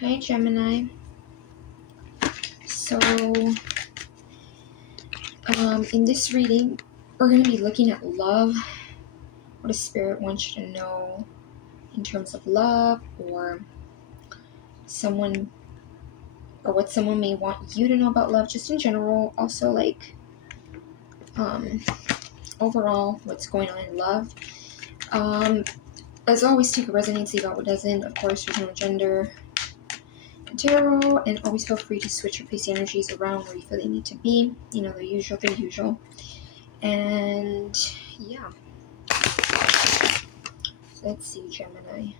Hi, Gemini. So, in this reading, we're going to be looking at love. What does Spirit want you to know in terms of love, or someone, or what someone may want you to know about love, just in general. Also, overall, what's going on in love. As always, take what resonates, leave out what doesn't. Of course, there's no gender tarot, and always feel free to switch your place energies around where you feel they need to be. You know, the usual. And yeah, so let's see, Gemini.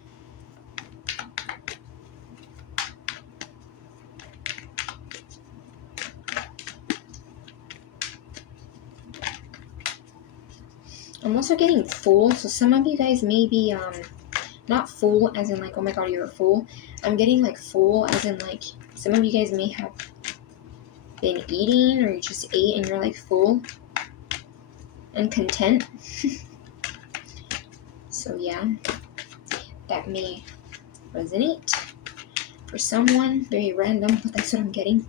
I'm also getting fool, so some of you guys may be not fool as in like, oh my god, you're a fool. I'm getting like fool as in like, some of you guys may have been eating, or you just ate and you're like full and content. So yeah, that may resonate for someone. Very random, but that's what I'm getting.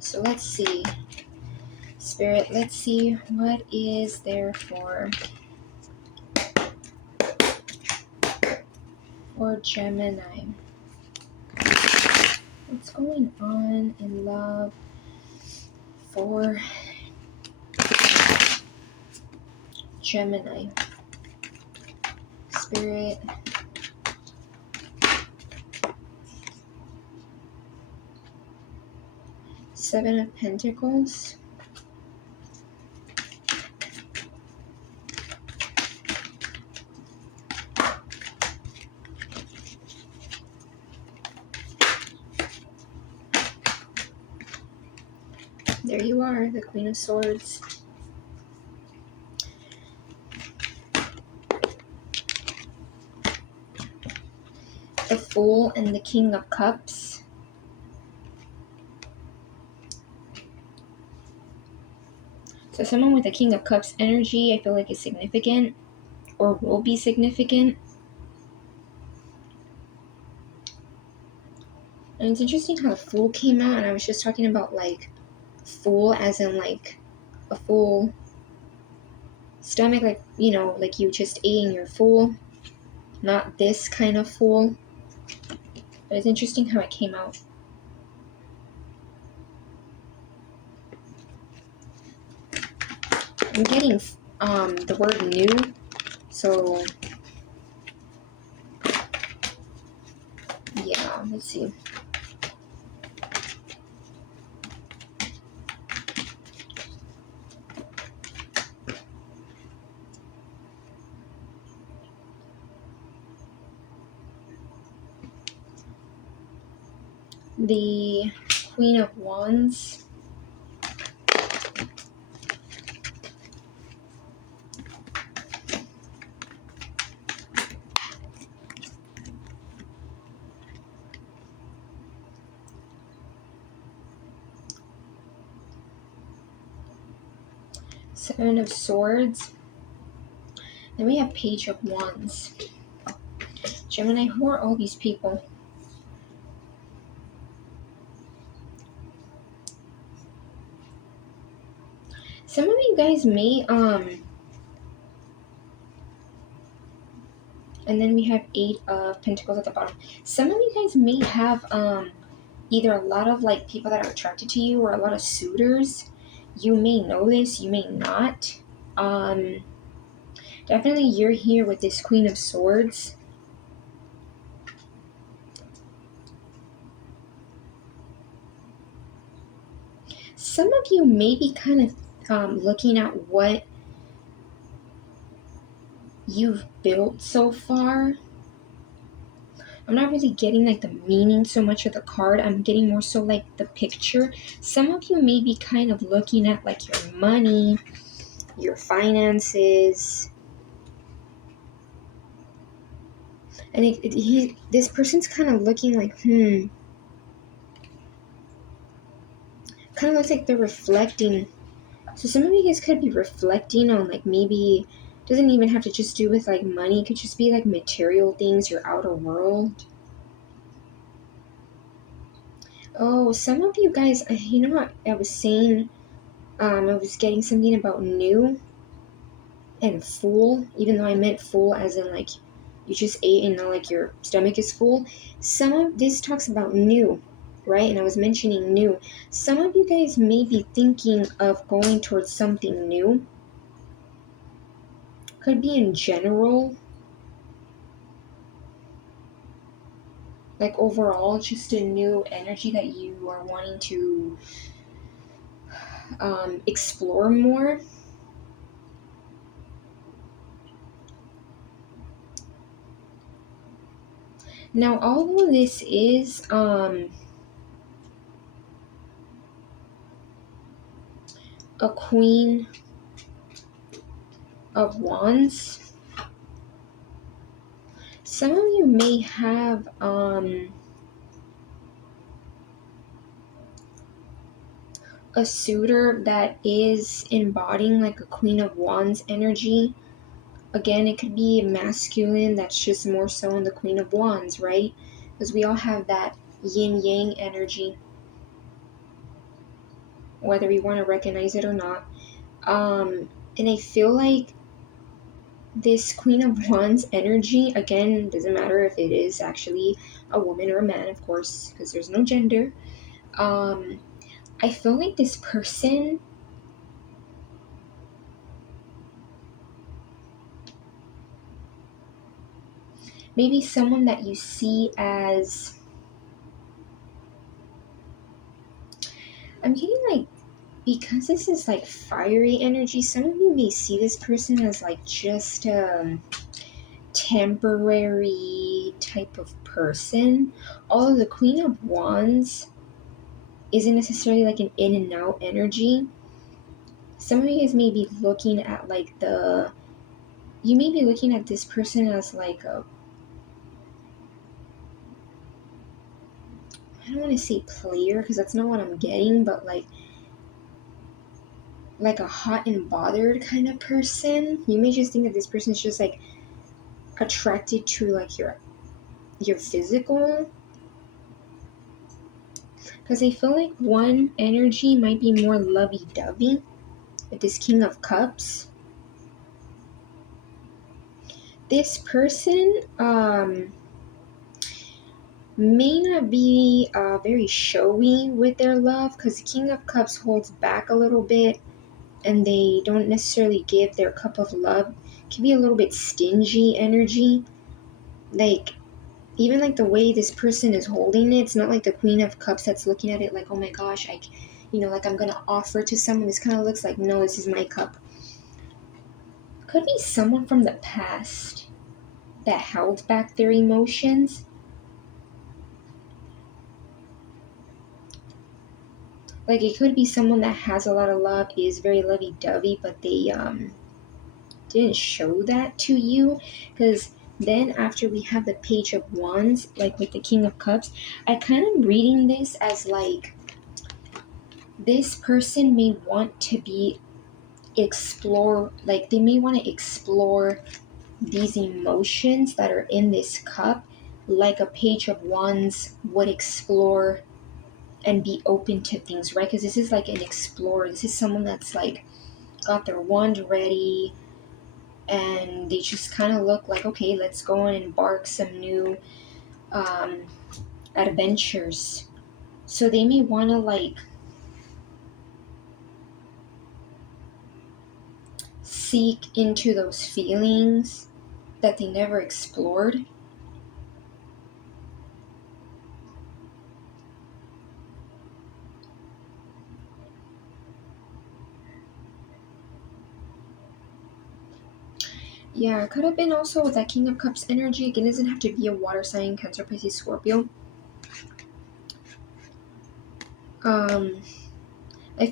So let's see, Spirit, let's see what is there for Gemini. What's going on in love for Gemini? Spirit. Seven of Pentacles. There you are, the Queen of Swords. The Fool and the King of Cups. So someone with the King of Cups energy, I feel like is significant, or will be significant. And it's interesting how the Fool came out, and I was just talking about like full as in like a full stomach, like, you know, like you just ate and you're full. Not this kind of full. But it's interesting how it came out. I'm getting the word new, so yeah, let's see. The Queen of Wands. Seven of Swords. Then we have Page of Wands. Gemini, who are all these people? Some of you guys may, and then we have Eight of Pentacles at the bottom. Some of you guys may have, either a lot of, like, people that are attracted to you, or a lot of suitors. You may know this, you may not. Definitely you're here with this Queen of Swords. Some of you may be kind of looking at what you've built so far. I'm not really getting like the meaning so much of the card. I'm getting more so like the picture. Some of you may be kind of looking at like your money, your finances. And this person's kind of looking like, kind of looks like they're reflecting. So some of you guys could be reflecting on like, maybe, doesn't even have to just do with like money. It could just be like material things, your outer world. Oh, some of you guys, you know what I was saying? I was getting something about new and full, even though I meant full as in like you just ate and now like your stomach is full. Some of this talks about new, right? And I was mentioning new. Some of you guys may be thinking of going towards something new. Could be in general, like overall, just a new energy that you are wanting to explore more. Now, although this is a Queen of Wands, some of you may have a suitor that is embodying like a Queen of Wands energy. Again, it could be masculine that's just more so in the Queen of Wands, right? Because we all have that yin yang energy, whether we want to recognize it or not. And I feel like this Queen of Wands energy, again, doesn't matter if it is actually a woman or a man, of course, because there's no gender. I feel like this person maybe someone that you see as, I'm getting like, because this is like fiery energy, some of you may see this person as like just a temporary type of person. Although the Queen of Wands isn't necessarily like an in and out energy. Some of you guys may be looking at like you may be looking at this person as like I don't want to say player because that's not what I'm getting, but like a hot and bothered kind of person. You may just think that this person is just like attracted to like your physical, because I feel like one energy might be more lovey-dovey with this King of Cups. This person may not be very showy with their love, because King of Cups holds back a little bit and they don't necessarily give their cup of love. It can be a little bit stingy energy. Like, even like the way this person is holding it, it's not like the Queen of Cups that's looking at it like, oh my gosh, like I'm gonna offer to someone. This kind of looks like, no, this is my cup. Could be someone from the past that held back their emotions. Like, it could be someone that has a lot of love, is very lovey-dovey, but they didn't show that to you. Because then after we have the Page of Wands, like with the King of Cups, I kind of reading this as like this person may want to they may want to explore these emotions that are in this cup, like a Page of Wands would explore and be open to things, right? Because this is like an explorer. This is someone that's like got their wand ready and they just kind of look like, okay, let's go and embark some new adventures. So they may want to like seek into those feelings that they never explored. Yeah, it could have been also with that King of Cups energy. Again, it doesn't have to be a water sign, Cancer, Pisces, Scorpio. I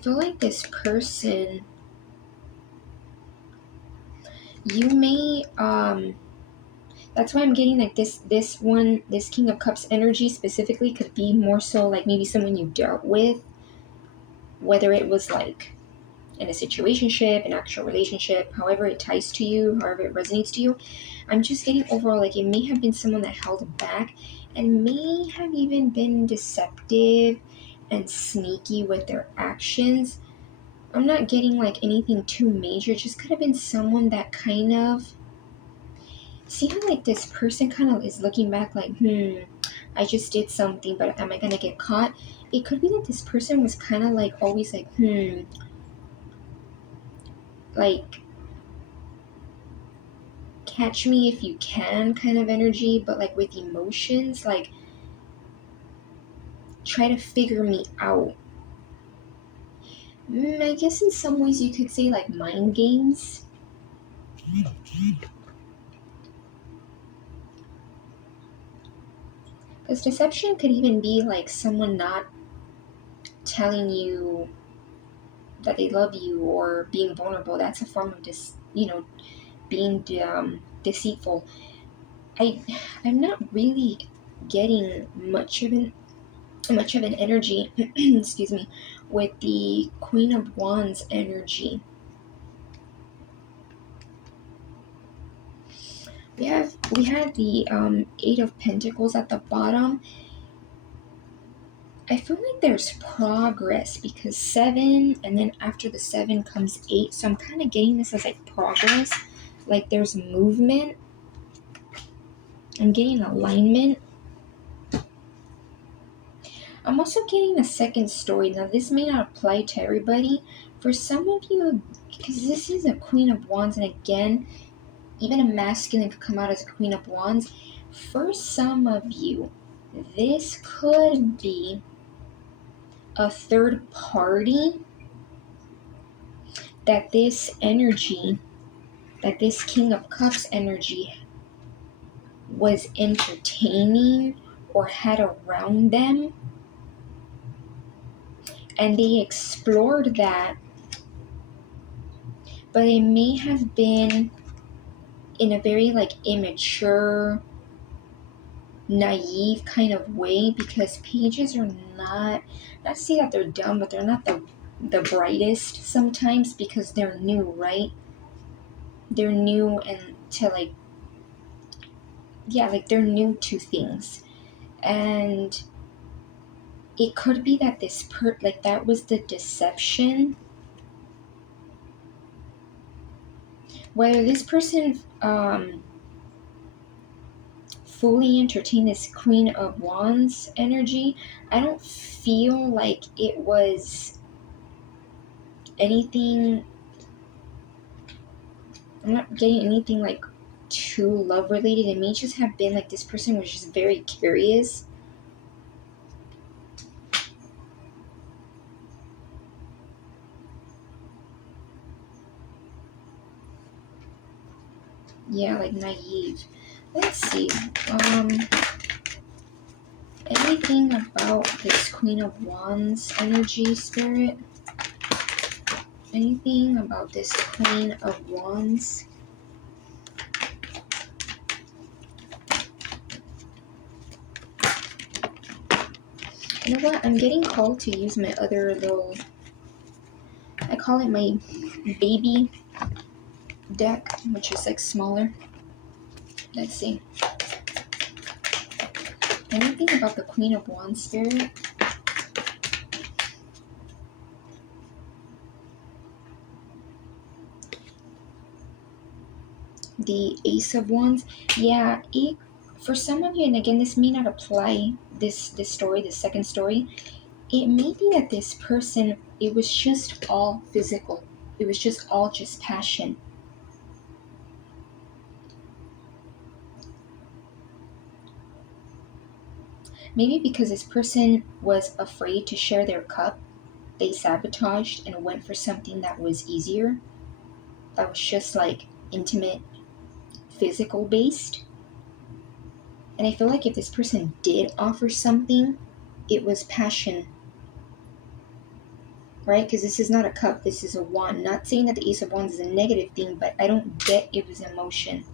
feel like this person, you may, that's why I'm getting like this King of Cups energy specifically could be more so like maybe someone you dealt with, whether it was like in a situationship, an actual relationship, however it ties to you, however it resonates to you. I'm just getting overall like it may have been someone that held back, and may have even been deceptive and sneaky with their actions. I'm not getting like anything too major. It just could have been someone that kind of, see how like this person kind of is looking back like, I just did something, but am I gonna get caught? It could be that this person was kind of like always like, like catch me if you can kind of energy, but like with emotions, like try to figure me out. I guess in some ways you could say like mind games. Because deception could even be like someone not telling you that they love you or being vulnerable. That's a form of being deceitful. I'm not really getting much of an energy excuse me, with the Queen of Wands energy. We have the Eight of Pentacles at the bottom. I feel like there's progress because 7, and then after the 7 comes 8, so I'm kind of getting this as like progress, like there's movement. I'm getting alignment. I'm also getting a second story. Now, this may not apply to everybody. For some of you, because this is a Queen of Wands, and again, even a masculine could come out as a Queen of Wands. For some of you, this could be a third party that this energy, that this King of Cups energy was entertaining or had around them. And they explored that, but it may have been in a very like immature, naive kind of way, because pages are not to say that they're dumb, but they're not the brightest sometimes because they're new, right? They're new and to like, yeah, like they're new to things. And it could be that this like that was the deception. Whether this person fully entertain this Queen of Wands energy, I don't feel like it was anything. I'm not getting anything like too love related. It may just have been like this person was just very curious. Yeah, like naive. Let's see. Anything about this Queen of Wands energy, Spirit? Anything about this Queen of Wands? You know what? I'm getting called to use my other little, I call it my baby deck, which is like smaller. Let's see. Anything about the Queen of Wands, Spirit? The Ace of Wands. Yeah, for some of you, and again, this may not apply, this story, the second story, it may be that this person, it was just all physical. It was just all just passion. Maybe because this person was afraid to share their cup, they sabotaged and went for something that was easier, that was just like intimate, physical based. And I feel like if this person did offer something, it was passion, right? Because this is not a cup, this is a wand. Not saying that the Ace of Wands is a negative thing, but I don't get it was emotion.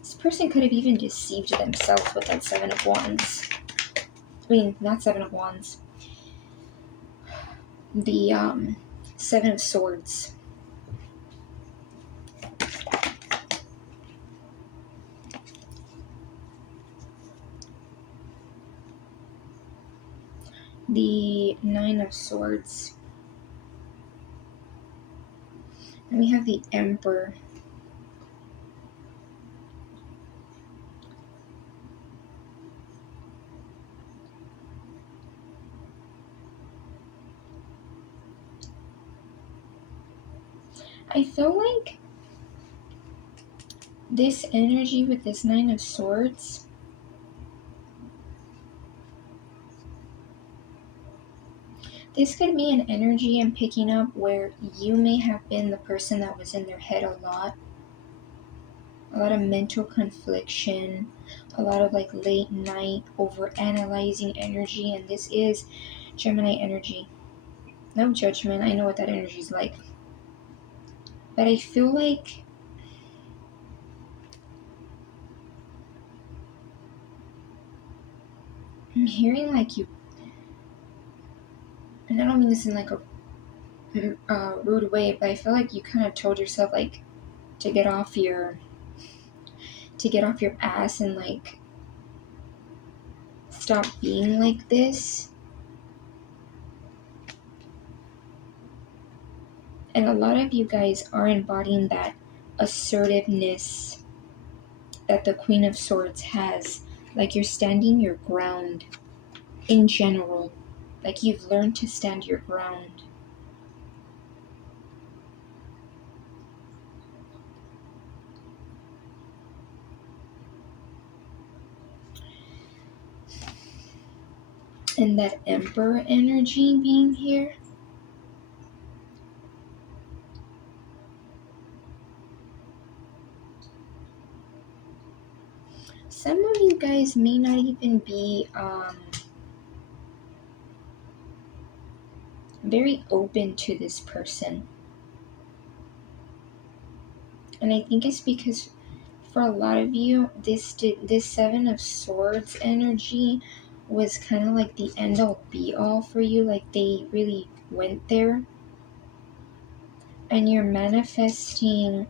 This person could have even deceived themselves with that Seven of Wands. I mean, not Seven of Wands. The Seven of Swords. the Nine of Swords. And we have the Emperor. I feel like this energy with this Nine of Swords, this could be an energy I'm picking up where you may have been the person that was in their head a lot of mental confliction, a lot of like late night over analyzing energy, and this is Gemini energy. No judgment, I know what that energy is like. But I feel like I'm hearing like you, and I don't mean this in like a rude way, but I feel like you kind of told yourself like to get off your ass and like stop being like this. And a lot of you guys are embodying that assertiveness that the Queen of Swords has. Like you're standing your ground in general. Like you've learned to stand your ground. And that Emperor energy being here. Some of you guys may not even be very open to this person. And I think it's because for a lot of you, this Seven of Swords energy was kind of like the end all be all for you. Like they really went there. And you're manifesting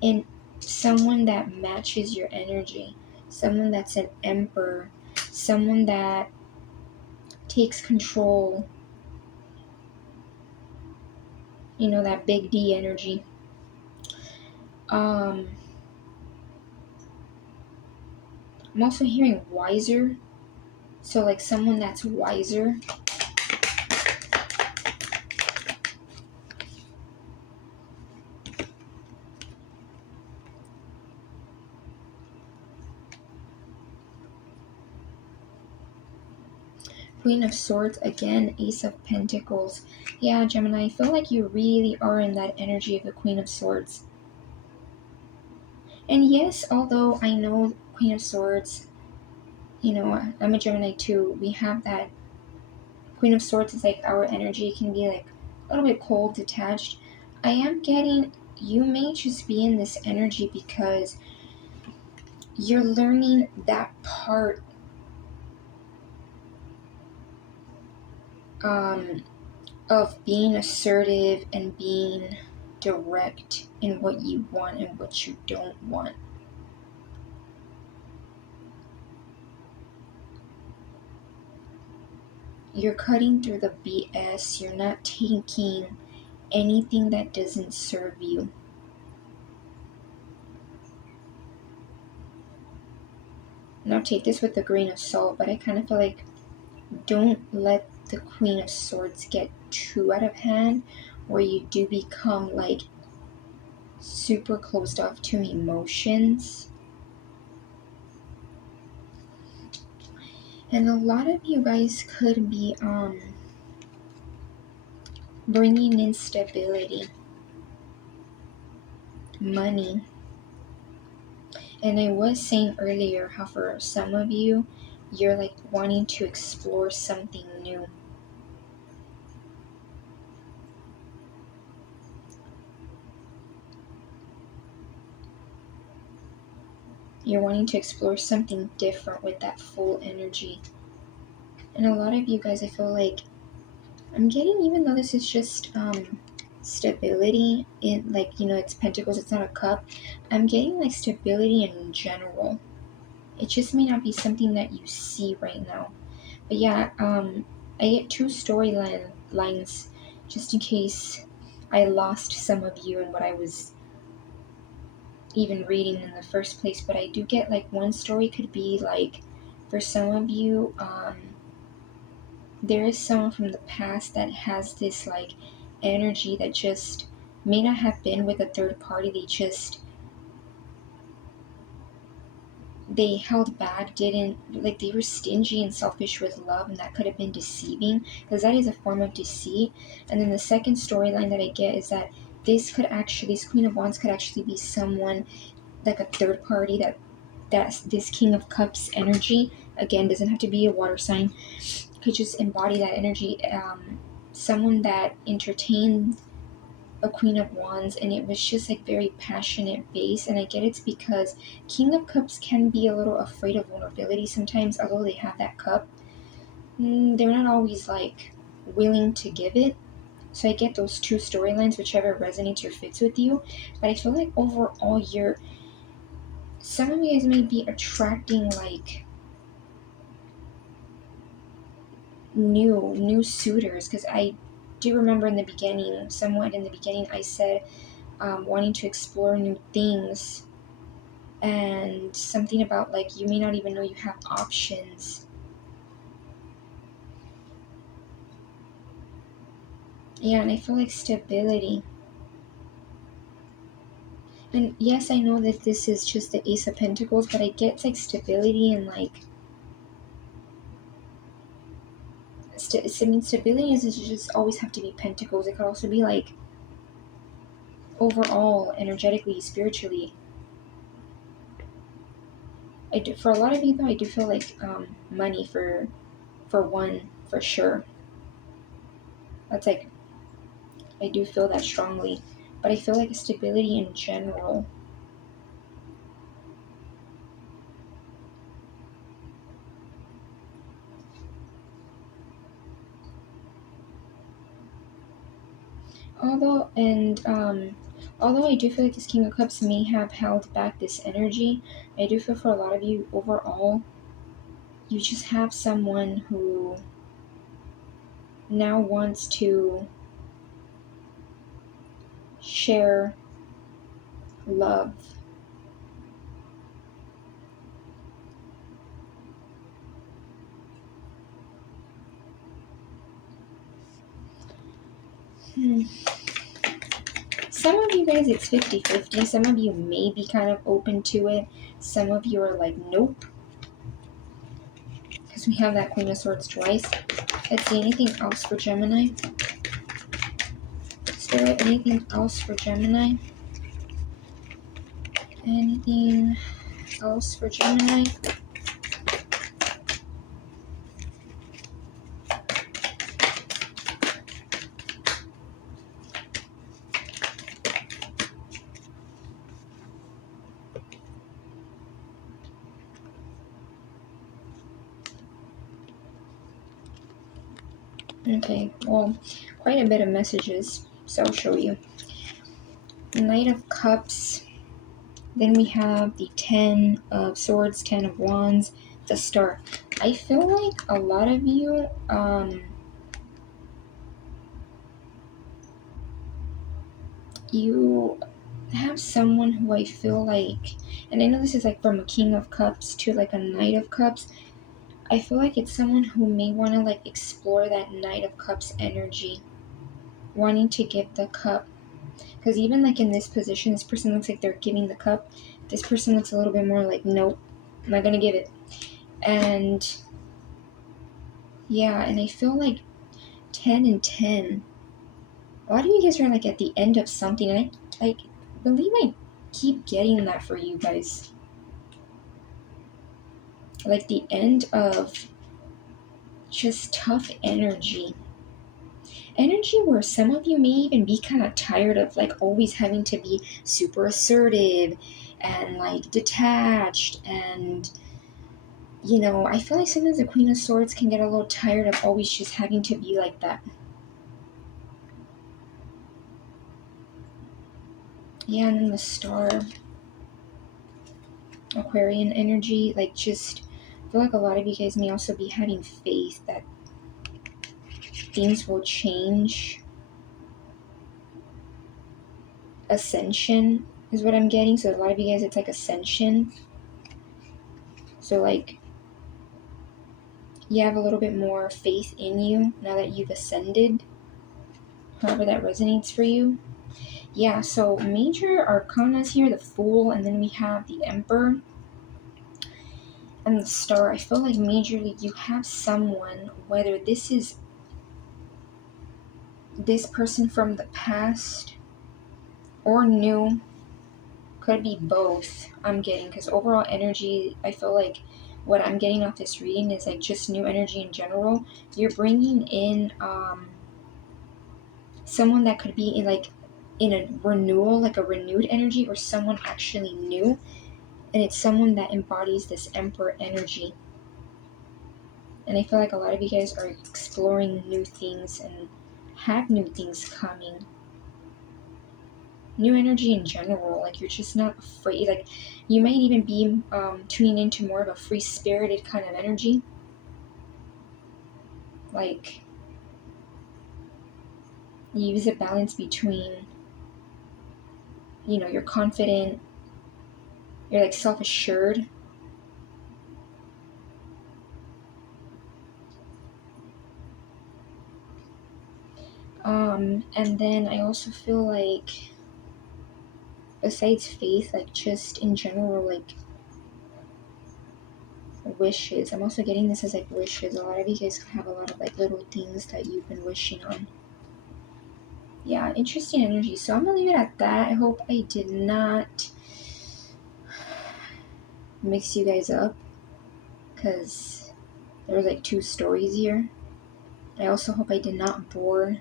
in someone that matches your energy. Someone that's an emperor. Someone that takes control. You know, that big D energy. I'm also hearing wiser. So like someone that's wiser. Queen of Swords, again, Ace of Pentacles. Yeah, Gemini, I feel like you really are in that energy of the Queen of Swords. And yes, although I know Queen of Swords, you know, I'm a Gemini too, we have that Queen of Swords is like our energy can be like a little bit cold, detached. I am getting, you may just be in this energy because you're learning that part of being assertive and being direct in what you want and what you don't want. You're cutting through the BS. You're not taking anything that doesn't serve you. Now take this with a grain of salt, but I kind of feel like don't let the Queen of Swords get too out of hand where you do become like super closed off to emotions. And a lot of you guys could be bringing in stability, money. And I was saying earlier how for some of you, you're like wanting to explore something new. You're wanting to explore something different with that full energy. And a lot of you guys, I feel like I'm getting, even though this is just stability in, like, you know, it's pentacles, it's not a cup, I'm getting like stability in general. It just may not be something that you see right now, But yeah, I get two storylines just in case I lost some of you in what I was even reading in the first place. But I do get like one story could be like for some of you, there is someone from the past that has this like energy that just may not have been with a third party. They held back, didn't like, they were stingy and selfish with love, and that could have been deceiving because that is a form of deceit. And then the second storyline that I get is that this Queen of Wands could actually be someone like a third party that's this King of Cups energy. Again, doesn't have to be a water sign, could just embody that energy. Someone that entertained a Queen of Wands, and it was just like very passionate base. And I get it's because King of Cups can be a little afraid of vulnerability sometimes, although they have that cup. They're not always like willing to give it. So I get those two storylines, whichever resonates or fits with you. But I feel like overall, some of you guys may be attracting like new suitors, because I do remember in the beginning, somewhat in the beginning, I said wanting to explore new things, and something about like you may not even know you have options. Yeah, and I feel like stability. And yes, I know that this is just the Ace of Pentacles, but I get like stability and like stability is just always have to be Pentacles. It could also be like overall, energetically, spiritually. I do, for a lot of you though, I do feel like money for one, for sure. That's like, I do feel that strongly, but I feel like stability in general. Although I do feel like this King of Cups may have held back this energy, I do feel for a lot of you overall, you just have someone who now wants to share love. Some of you guys, it's 50-50. Some of you may be kind of open to it. Some of you are like, nope. Because we have that Queen of Swords twice. Let's see, anything else for Gemini? Spirit, anything else for Gemini? Anything else for Gemini? Okay, well, quite a bit of messages, so I'll show you. Knight of Cups, then we have the 10 of Swords, 10 of Wands, the Star. I feel like a lot of you, you have someone who I feel like, and I know this is like from a King of Cups to like a Knight of Cups, I feel like it's someone who may want to like explore that Knight of Cups energy, wanting to give the cup. Because even like in this position, this person looks like they're giving the cup. This person looks a little bit more like, nope, I'm not gonna give it. And yeah, and I feel like 10 and 10. A lot of you guys are like at the end of something, and I believe I keep getting that for you guys. Like the end of just tough energy. Energy where some of you may even be kind of tired of like always having to be super assertive and like detached, and I feel like sometimes the Queen of Swords can get a little tired of always just having to be like that. Yeah, and then the Star, Aquarian energy, like just I feel like a lot of you guys may also be having faith that things will change. Ascension is what I'm getting. So a lot of you guys, it's like ascension. So like you have a little bit more faith in you now that you've ascended. However that resonates for you. Yeah, so major arcanas here, the Fool, and then we have the Emperor and the Star. I feel like majorly you have someone, whether this is this person from the past or new, could be both, I'm getting, because overall energy, I feel like what I'm getting off this reading is like just new energy in general. You're bringing in someone that could be in a renewal, like a renewed energy, or someone actually new, and it's someone that embodies this Emperor energy. And I feel like a lot of you guys are exploring new things and have new things coming. New energy in general, like you're just not afraid. Like you might even be tuning into more of a free-spirited kind of energy. Like you use a balance between, you're confident, you're like self-assured. And then I also feel like besides faith, like just in general, like wishes. I'm also getting this as like wishes. A lot of you guys have a lot of like little things that you've been wishing on. Yeah, interesting energy. So I'm gonna leave it at that. I hope I did not mix you guys up, because there was like two stories here. I also hope I did not bore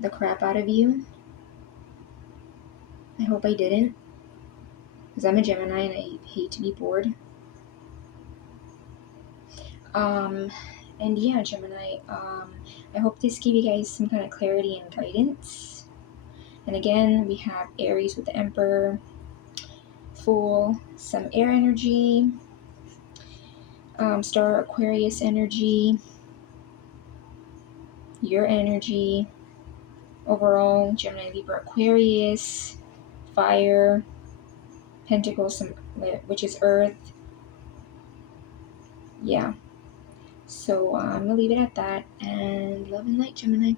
the crap out of you. I hope I didn't, because I'm a Gemini and I hate to be bored. And yeah, Gemini, I hope this gave you guys some kind of clarity and guidance. And again, we have Aries with the Emperor, Fool, some air energy, Star, Aquarius energy, your energy, overall, Gemini, Libra, Aquarius, fire, Pentacles, which is Earth. Yeah. So I'm going to leave it at that. And love and light, Gemini.